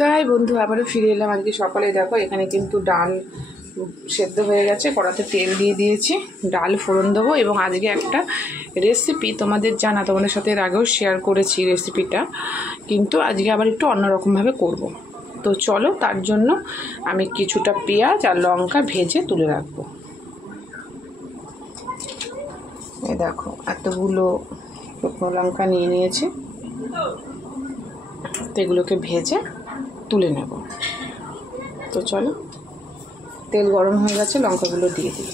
তাই বন্ধু আবারও ফিরে এলাম। আজকে সকালে দেখো এখানে কিন্তু ডাল সেদ্ধ হয়ে গেছে, কড়াতে তেল দিয়ে দিয়েছি, ডাল ফোড়ন দেবো। এবং আজকে একটা রেসিপি তোমাদের তোমাদের সাথে এর আগেও শেয়ার করেছি রেসিপিটা, কিন্তু আজকে আবার একটু অন্যরকমভাবে করব। তো চলো, তার জন্য আমি কিছুটা পেঁয়াজ আর লঙ্কা ভেজে তুলে রাখবো। এই দেখো এতগুলো শুকনো লঙ্কা নিয়ে নিয়েছি, তো এগুলোকে ভেজে তুলে নেব। তো চলো, তেল গরম হয়ে গেছে, লঙ্কাগুলো দিয়ে দিই।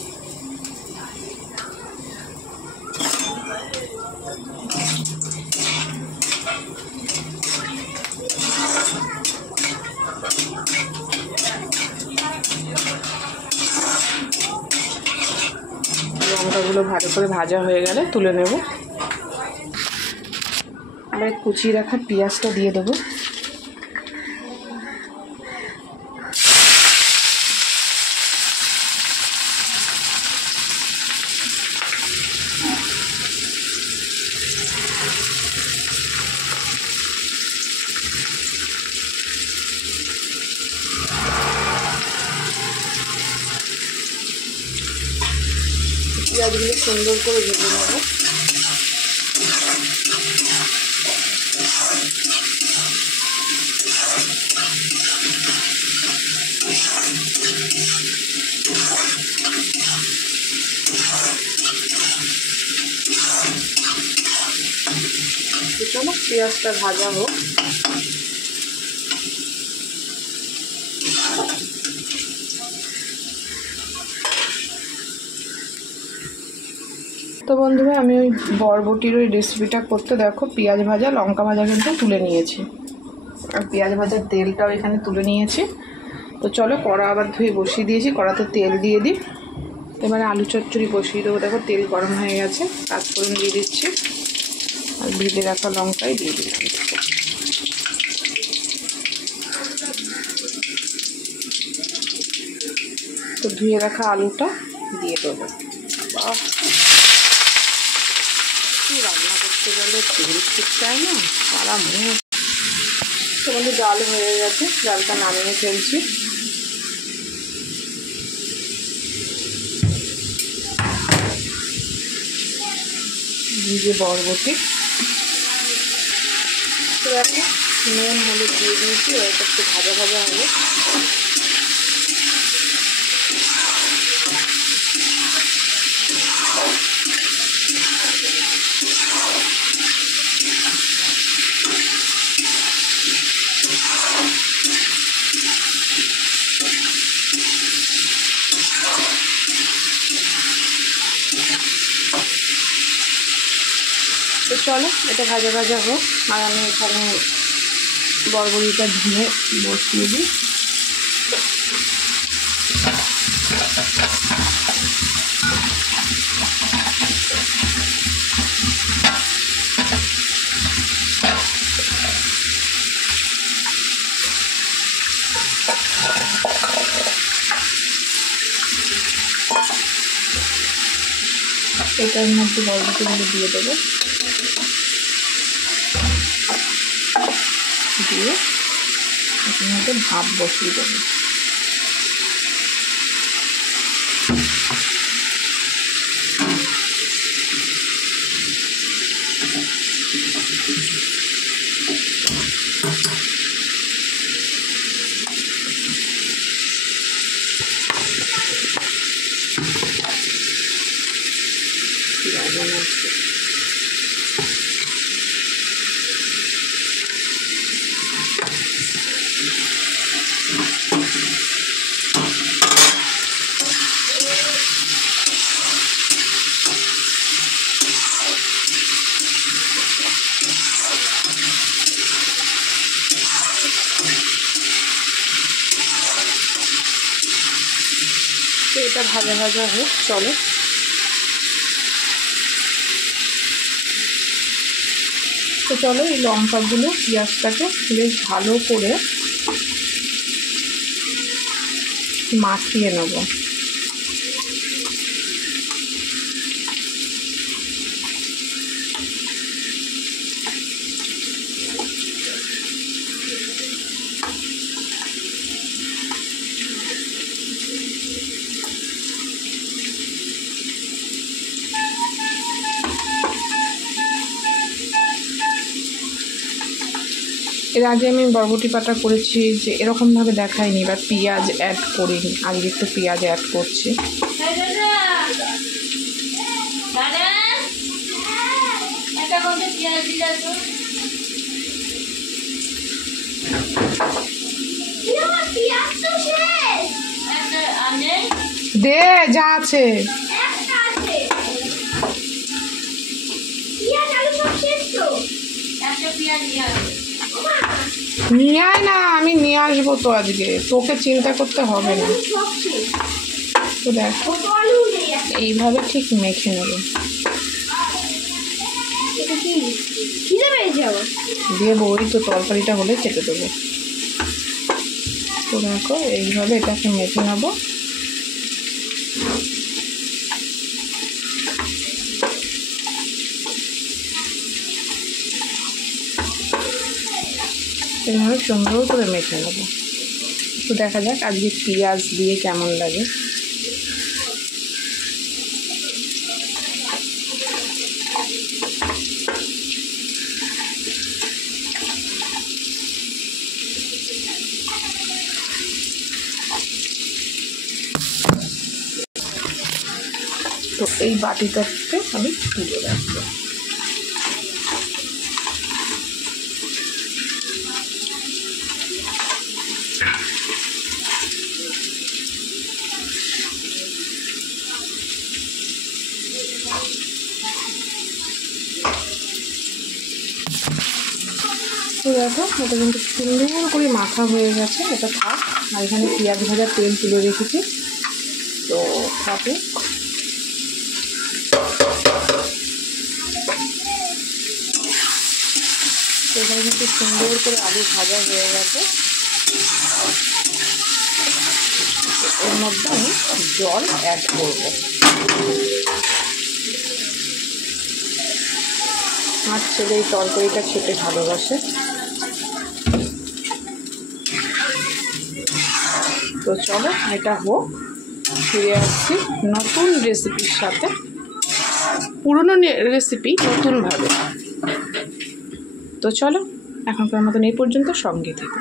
লঙ্কাগুলো ভালো করে ভাজা হয়ে গেলে তুলে নেব। আমরা কুচিয়ে রাখা পেঁয়াজটা দিয়ে দেবো। পেঁয়াজগুলো সুন্দর করে ভেজে নেব। চলো পেঁয়াজটা ভাজা হোক। তো বন্ধুরা, আমি ওই বরবটির ওই রেসিপিটা করতে দেখো পেঁয়াজ ভাজা লঙ্কা ভাজা কিন্তু তুলে নিয়েছি, আর পেঁয়াজ ভাজার তেলটাও এখানে তুলে নিয়েছি। তো চলো, কড়া আবার ধুয়ে বসিয়ে দিয়েছি, কড়াতে তেল দিয়ে দিই। এবারে আলু চচ্চড়ি বসিয়ে দেবো। দেখো তেল গরম হয়ে গেছে, পাঁচফোড়ন দিয়ে দিচ্ছি, আর ভেজে রাখা লঙ্কাই দিয়ে দিলাম। তো ধুয়ে রাখা আলুটা দিয়ে দেবো। রান্না করতে গেলে তেল ঠিক চাই না, সারা মুখ। তোমাদের ডাল হয়ে গেছে, ডালটা নামিয়ে ফেলছি। ভিজে বরবটি তো এখন নুন হলুদ দিয়ে দিয়েছি, ওইটা একটু ভাজা ভাজা হলে তো চলো এটা ভাজা ভাজা হোক, আর আমি এখানে বরবটিটা ধুয়ে বসিয়ে দিই। এটার মধ্যে বরবটিগুলো দিয়ে দেবো, দিয়ে এটার মধ্যে ভাপ বসিয়ে দেবো। তো এটা ভাজা ভাজা হোক, চলো। তো চলো এই লঙ্কাগুলো পেঁয়াজটাকে বেশ ভালো করে মাখিয়ে নেব। এর আগে আমি বরবটি পাতা করেছি যে এরকমভাবে দেখাইনি, এবার পেঁয়াজ অ্যাড করিনি, আজকে একটু পেঁয়াজ অ্যাড করছি। দে যা আছে নিয়ে আয় না, আমি নিয়ে আসবো তো, আজকে তোকে চিন্তা করতে হবে না। তো দেখো এইভাবে ঠিক মেখে নেবে, দিয়ে ওই তো তরকারিটা হলে খেতে দেবো। তো দেখো এইভাবে এটাকে মেখে নেবো। এইভাবে সুন্দর করে মেখে নেবো। তো দেখা যাক আজকে পেঁয়াজ দিয়ে কেমন লাগে। তো এই বাটিটাতে আমি তুলে রাখবো। তো দেখো এটা কিন্তু সুন্দর করে মাখা হয়ে গেছে, এটা থাক। আর এখানে পেঁয়াজ ভাজার তেল তুলে রেখেছি, তো থাকে। তো এখানে কিন্তু সুন্দর করে আলু ভাজা হয়ে গেছে। এর মধ্যে আমি জল অ্যাড করবো। আমার ছেলে এই তরকারিটা খেতে ভালোবাসে। তো চলো এটা হোক, ফিরে আসছি নতুন রেসিপির সাথে, পুরনো রেসিপি নতুনভাবে। তো চলো এখনকার মতন এই পর্যন্ত, সঙ্গে থেকো।